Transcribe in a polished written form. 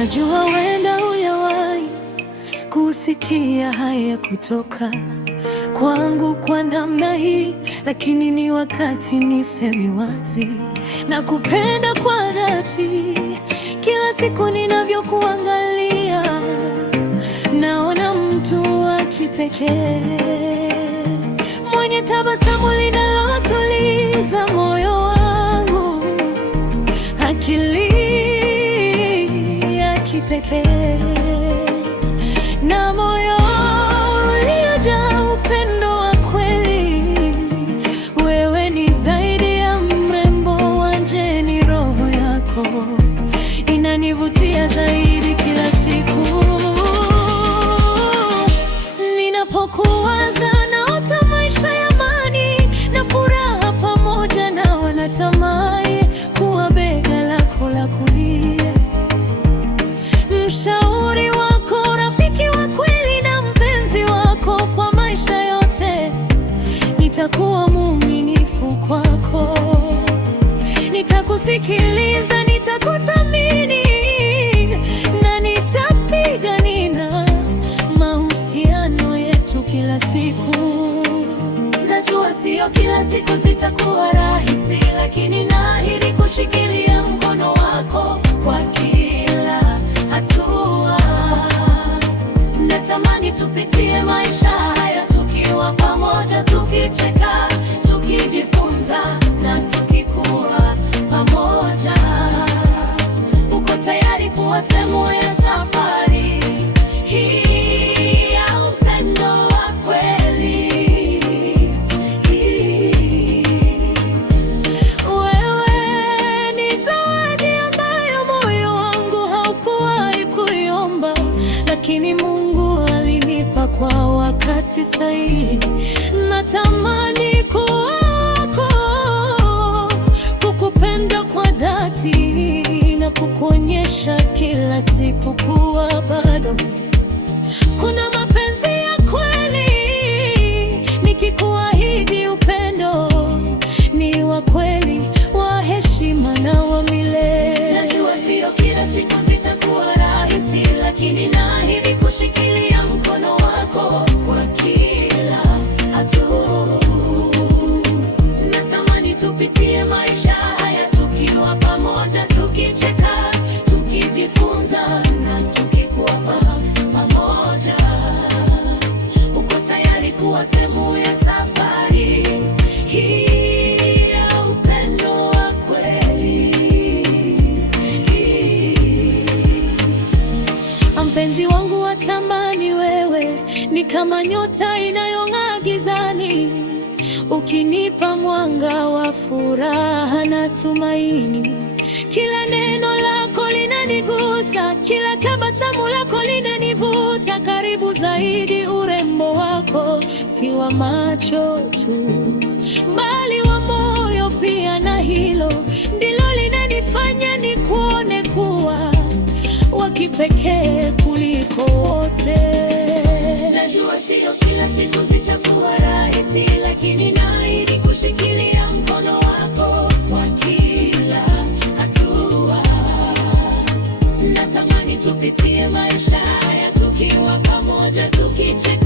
Najua wenda hujawahi kusikia haya kutoka kwangu kwa namna hii, lakini ni wakati niseme wazi, nakupenda kwa dhati. Kila siku ninavyokuangalia, naona mtu wa kipekee, mwenye tabasamu linalotuliza moyo wangu, akili ya kipekee na moyo uliojaa upendo wa kweli. Wewe ni zaidi ya mrembo wa nje, ni roho yako inanivutia zaidi kila siku. Ninapokuwaza naota maisha ya amani na furaha pamoja nawe, natamani kuwa bega lako la kulia, mshauri wako, rafiki wa kweli na mpenzi wako kwa maisha yote. Nitakuwa muaminifu kwako, nitakusikiliza, nitakuthamini na nitapigania mahusiano yetu kila siku. Najua sio kila siku zitakuwa rahisi, lakini naahidi kushikilia mkono wako kwa kila hatua. Natamani tupitie maisha haya tukiwa pamoja, tukicheka, tukijifunza na tukikua pamoja. Uko tayari kuwa sehemu ya safari hii ya upendo wa kweli? Wewe ni zawadi ambayo moyo wangu haukuwahi kuiomba, lakini Mungu alinipa kwa wakati sahihi. Natamani kuwa wako, kukupenda kwa dhati na kukuonyesha kila siku kuwa bado kuna mapenzi ya kweli, nikikuahidi upendo ni wa kweli, wa heshima na wa milele. Najua sio kila siku zitakuwa rahisi, lakini naahidi kushikilia mkono wako kwa kila hatua. Natamani tupitie maisha haya tukiwa pamoja, tukicheka, tukijifunza na tukikua pamoja. Uko tayari kuwa sehemu ya safari hii ya upendo wa kweli? Mpenzi wangu wa thamani, wewe ni kama nyota inayong'aa gizani, ukinipa mwanga wa furaha na tumaini. Kila neno lako linanigusa, kila tabasamu lako linanivuta karibu zaidi. Urembo wako si wa macho tu, bali wa moyo pia, na hilo ndilo linanifanya nikuone kuwa wa kipekee kuliko wote. Najua sio kila siku zitakuwa rahisi, lakini naahidi kushikilia mkono wako kwa kila hatua. Natamani tupitie maisha haya tukiwa pamoja, tukicheka